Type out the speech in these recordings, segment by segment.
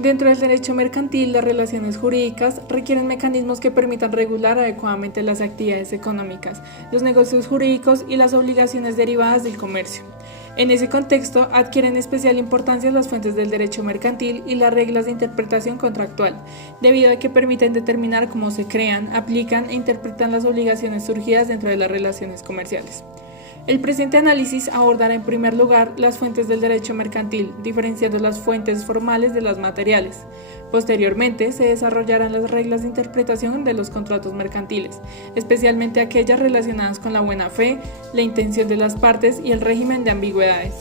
Dentro del derecho mercantil, las relaciones jurídicas requieren mecanismos que permitan regular adecuadamente las actividades económicas, los negocios jurídicos y las obligaciones derivadas del comercio. En ese contexto, adquieren especial importancia las fuentes del derecho mercantil y las reglas de interpretación contractual, debido a que permiten determinar cómo se crean, aplican e interpretan las obligaciones surgidas dentro de las relaciones comerciales. El presente análisis abordará en primer lugar las fuentes del derecho mercantil, diferenciando las fuentes formales de las materiales. Posteriormente, se desarrollarán las reglas de interpretación de los contratos mercantiles, especialmente aquellas relacionadas con la buena fe, la intención de las partes y el régimen de ambigüedades.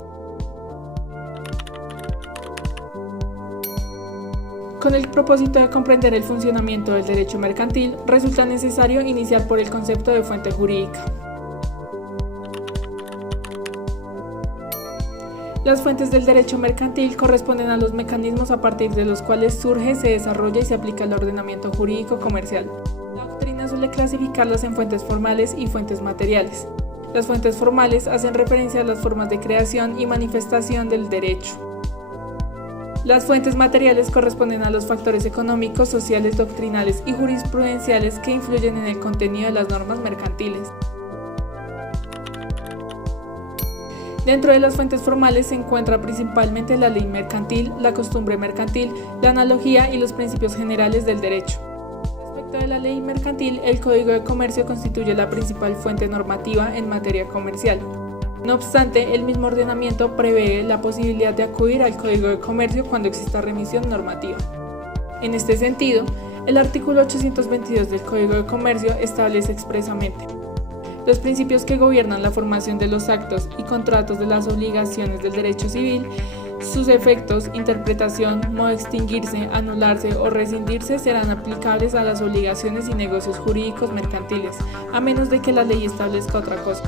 Con el propósito de comprender el funcionamiento del derecho mercantil, resulta necesario iniciar por el concepto de fuente jurídica. Las fuentes del derecho mercantil corresponden a los mecanismos a partir de los cuales surge, se desarrolla y se aplica el ordenamiento jurídico comercial. La doctrina suele clasificarlas en fuentes formales y fuentes materiales. Las fuentes formales hacen referencia a las formas de creación y manifestación del derecho. Las fuentes materiales corresponden a los factores económicos, sociales, doctrinales y jurisprudenciales que influyen en el contenido de las normas mercantiles. Dentro de las fuentes formales se encuentra principalmente la ley mercantil, la costumbre mercantil, la analogía y los principios generales del derecho. Respecto de la ley mercantil, el Código de Comercio constituye la principal fuente normativa en materia comercial. No obstante, el mismo ordenamiento prevé la posibilidad de acudir al Código de Comercio cuando exista remisión normativa. En este sentido, el artículo 822 del Código de Comercio establece expresamente: los principios que gobiernan la formación de los actos y contratos de las obligaciones del derecho civil, sus efectos, interpretación, modo de extinguirse, anularse o rescindirse serán aplicables a las obligaciones y negocios jurídicos mercantiles, a menos de que la ley establezca otra cosa.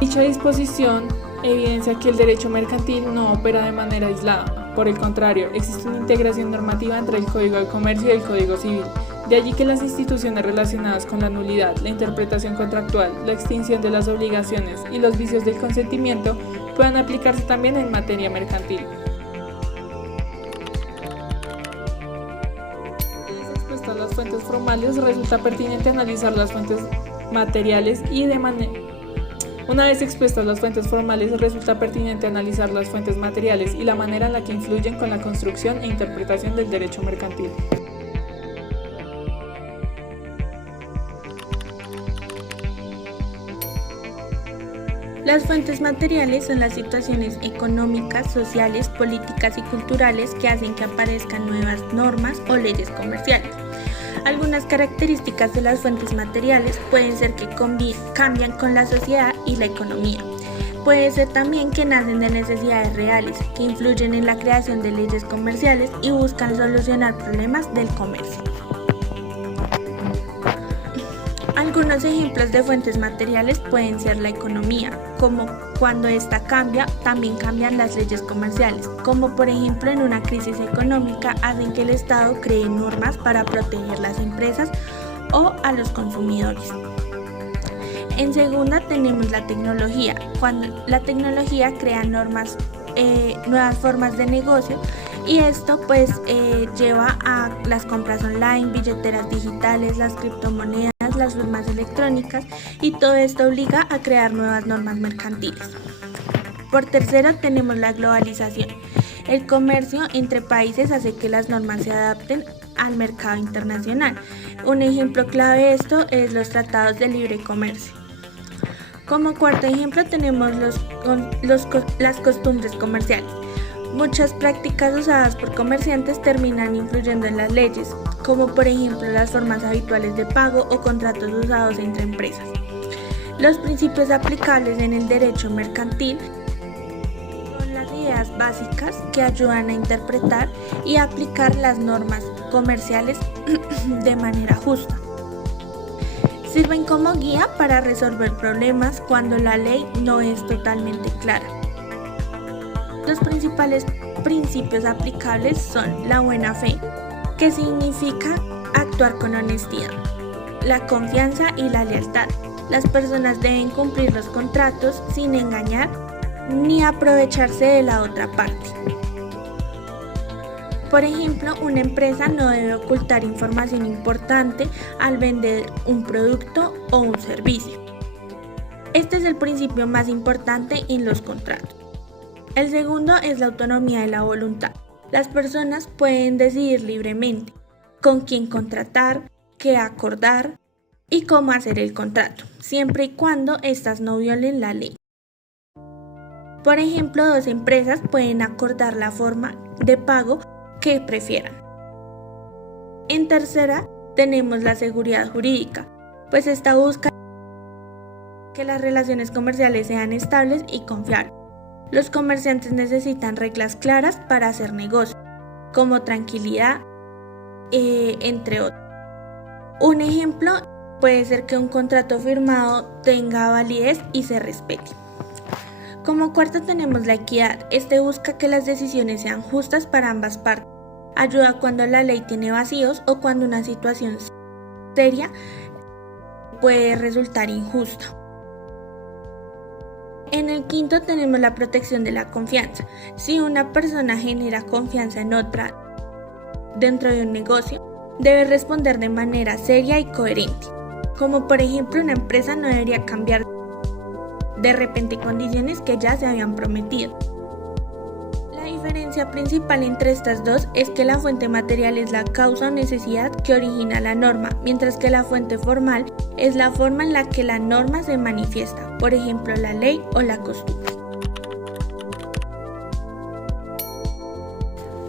Dicha disposición evidencia que el derecho mercantil no opera de manera aislada. Por el contrario, existe una integración normativa entre el Código de Comercio y el Código Civil. De allí que las instituciones relacionadas con la nulidad, la interpretación contractual, la extinción de las obligaciones y los vicios del consentimiento puedan aplicarse también en materia mercantil. Expuestas las fuentes formales, resulta pertinente analizar las fuentes materiales y de manera. Una vez expuestas las fuentes formales, resulta pertinente analizar las fuentes materiales y la manera en la que influyen con la construcción e interpretación del derecho mercantil. Las fuentes materiales son las situaciones económicas, sociales, políticas y culturales que hacen que aparezcan nuevas normas o leyes comerciales. Algunas características de las fuentes materiales pueden ser que cambian con la sociedad y la economía. Puede ser también que nacen de necesidades reales, que influyen en la creación de leyes comerciales y buscan solucionar problemas del comercio. Algunos ejemplos de fuentes materiales pueden ser la economía, como cuando ésta cambia, también cambian las leyes comerciales, como por ejemplo en una crisis económica hacen que el Estado cree normas para proteger las empresas o a los consumidores. En segunda tenemos la tecnología, cuando la tecnología crea nuevas formas de negocio y esto lleva a las compras online, billeteras digitales, las criptomonedas, las firmas electrónicas y todo esto obliga a crear nuevas normas mercantiles. Por tercero tenemos la globalización. El comercio entre países hace que las normas se adapten al mercado internacional. Un ejemplo clave de esto es los tratados de libre comercio. Como cuarto ejemplo tenemos las costumbres comerciales. Muchas prácticas usadas por comerciantes terminan influyendo en las leyes, como por ejemplo las formas habituales de pago o contratos usados entre empresas. Los principios aplicables en el derecho mercantil son las ideas básicas que ayudan a interpretar y aplicar las normas comerciales de manera justa. Sirven como guía para resolver problemas cuando la ley no es totalmente clara. Los principales principios aplicables son la buena fe, que significa actuar con honestidad, la confianza y la lealtad, Las personas deben cumplir los contratos sin engañar ni aprovecharse de la otra parte. Por ejemplo, una empresa no debe ocultar información importante al vender un producto o un servicio. Este es el principio más importante en los contratos. El segundo es la autonomía de la voluntad. Las personas pueden decidir libremente con quién contratar, qué acordar y cómo hacer el contrato, siempre y cuando éstas no violen la ley. Por ejemplo, dos empresas pueden acordar la forma de pago que prefieran. En tercera, tenemos la seguridad jurídica, pues esta busca que las relaciones comerciales sean estables y confiables. Los comerciantes necesitan reglas claras para hacer negocio, como tranquilidad, entre otros. Un ejemplo puede ser que un contrato firmado tenga validez y se respete. Como cuarto tenemos la equidad. Este busca que las decisiones sean justas para ambas partes. Ayuda cuando la ley tiene vacíos o cuando una situación seria puede resultar injusta. En el quinto tenemos la protección de la confianza. Si una persona genera confianza en otra dentro de un negocio, debe responder de manera seria y coherente. Como por ejemplo, una empresa no debería cambiar de repente condiciones que ya se habían prometido. La diferencia principal entre estas dos es que la fuente material es la causa o necesidad que origina la norma, mientras que la fuente formal es la forma en la que la norma se manifiesta, por ejemplo la ley o la costumbre.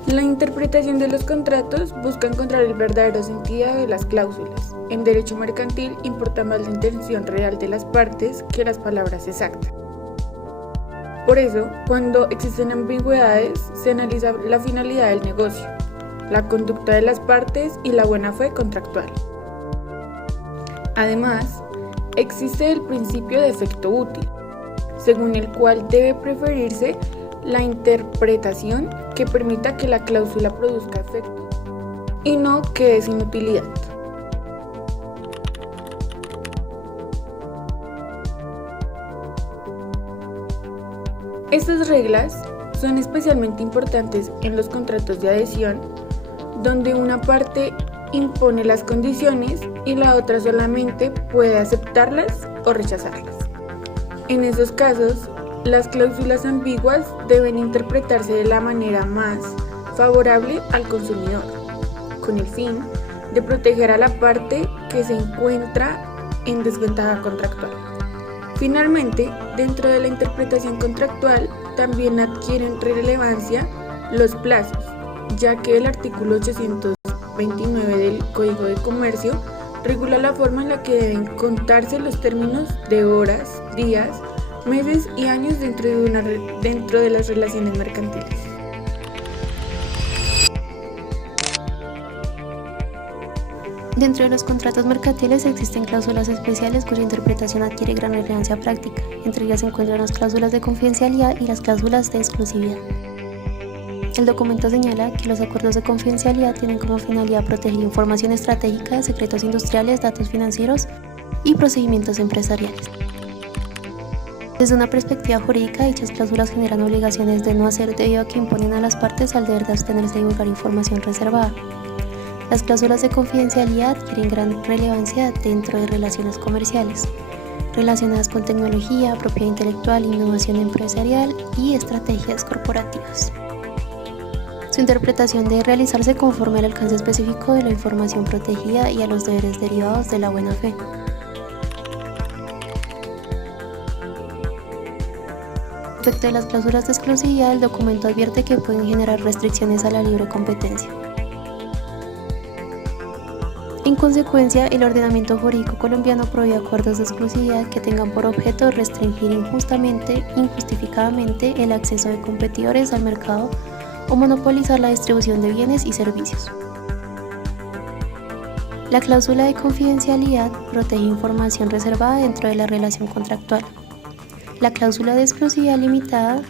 La interpretación de los contratos busca encontrar el verdadero sentido de las cláusulas. En derecho mercantil importa más la intención real de las partes que las palabras exactas. Por eso, cuando existen ambigüedades, se analiza la finalidad del negocio, la conducta de las partes y la buena fe contractual. Además, existe el principio de efecto útil, según el cual debe preferirse la interpretación que permita que la cláusula produzca efecto y no quede sin utilidad. Estas reglas son especialmente importantes en los contratos de adhesión, donde una parte impone las condiciones y la otra solamente puede aceptarlas o rechazarlas. En esos casos, las cláusulas ambiguas deben interpretarse de la manera más favorable al consumidor, con el fin de proteger a la parte que se encuentra en desventaja contractual. Finalmente, dentro de la interpretación contractual también adquieren relevancia los plazos, ya que el artículo 829 del Código de Comercio regula la forma en la que deben contarse los términos de horas, días, meses y años dentro de las relaciones mercantiles. Dentro de los contratos mercantiles existen cláusulas especiales cuya interpretación adquiere gran relevancia práctica. Entre ellas se encuentran las cláusulas de confidencialidad y las cláusulas de exclusividad. El documento señala que los acuerdos de confidencialidad tienen como finalidad proteger información estratégica, secretos industriales, datos financieros y procedimientos empresariales. Desde una perspectiva jurídica, dichas cláusulas generan obligaciones de no hacer debido a que imponen a las partes al deber de abstenerse de divulgar información reservada. Las cláusulas de confidencialidad adquieren gran relevancia dentro de relaciones comerciales, relacionadas con tecnología, propiedad intelectual, innovación empresarial y estrategias corporativas. Su interpretación debe realizarse conforme al alcance específico de la información protegida y a los deberes derivados de la buena fe. Respecto de las cláusulas de exclusividad, el documento advierte que pueden generar restricciones a la libre competencia. En consecuencia, el ordenamiento jurídico colombiano prohíbe acuerdos de exclusividad que tengan por objeto restringir injustamente, injustificadamente el acceso de competidores al mercado o monopolizar la distribución de bienes y servicios. La cláusula de confidencialidad protege información reservada dentro de la relación contractual. La cláusula de exclusividad limita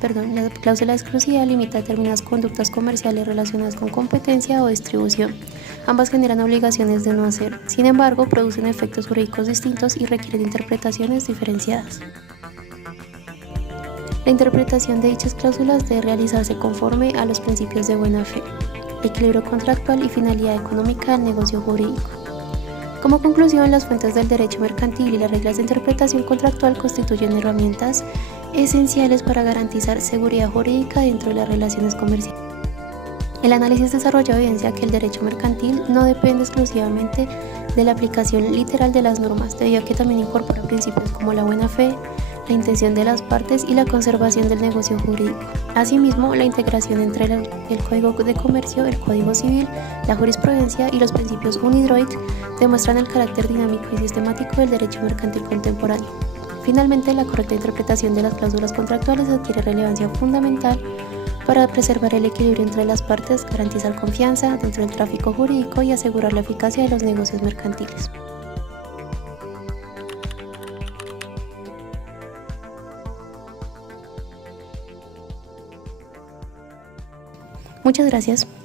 determinadas conductas comerciales relacionadas con competencia o distribución, Ambas generan obligaciones de no hacer, sin embargo, producen efectos jurídicos distintos y requieren interpretaciones diferenciadas. La interpretación de dichas cláusulas debe realizarse conforme a los principios de buena fe, equilibrio contractual y finalidad económica del negocio jurídico. Como conclusión, las fuentes del derecho mercantil y las reglas de interpretación contractual constituyen herramientas esenciales para garantizar seguridad jurídica dentro de las relaciones comerciales. El análisis desarrollado evidencia que el derecho mercantil no depende exclusivamente de la aplicación literal de las normas, debido a que también incorpora principios como la buena fe, la intención de las partes y la conservación del negocio jurídico. Asimismo, la integración entre el Código de Comercio, el Código Civil, la jurisprudencia y los principios UNIDROIT demuestran el carácter dinámico y sistemático del derecho mercantil contemporáneo. Finalmente, la correcta interpretación de las cláusulas contractuales adquiere relevancia fundamental para preservar el equilibrio entre las partes, garantizar confianza dentro del tráfico jurídico y asegurar la eficacia de los negocios mercantiles. Muchas gracias.